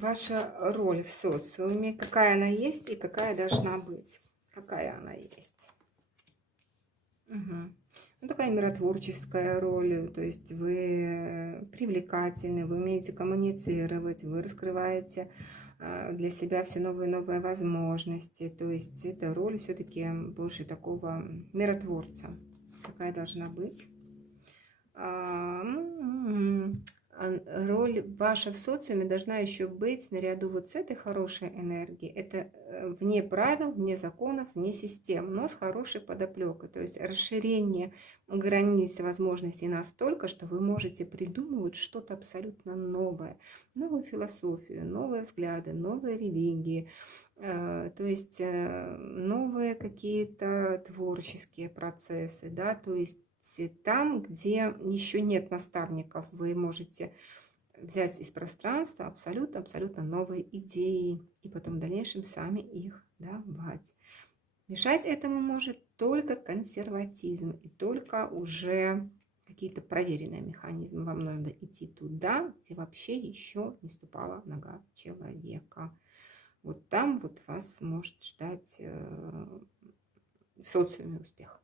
Ваша роль в социуме, какая она есть и какая должна быть? Какая она есть? Мгм. Ну, такая миротворческая роль, то есть вы привлекательны, вы умеете коммуницировать, вы раскрываете для себя все новые и новые возможности, то есть это роль все-таки больше такого миротворца. Какая должна быть? Роль ваша в социуме должна еще быть наряду вот с этой хорошей энергией. Это вне правил, вне законов, вне систем, но с хорошей подоплекой. То есть расширение границ возможностей настолько, что вы можете придумывать что-то абсолютно новое. Новую философию, новые взгляды, новые религии. То есть новые какие-то творческие процессы, да, то есть там, где еще нет наставников, вы можете взять из пространства абсолютно новые идеи и потом в дальнейшем сами их давать. Мешать этому может только консерватизм и только уже какие-то проверенные механизмы. Вам надо идти туда, где вообще еще не ступала нога человека. Вот там вот вас может ждать в социуме успех.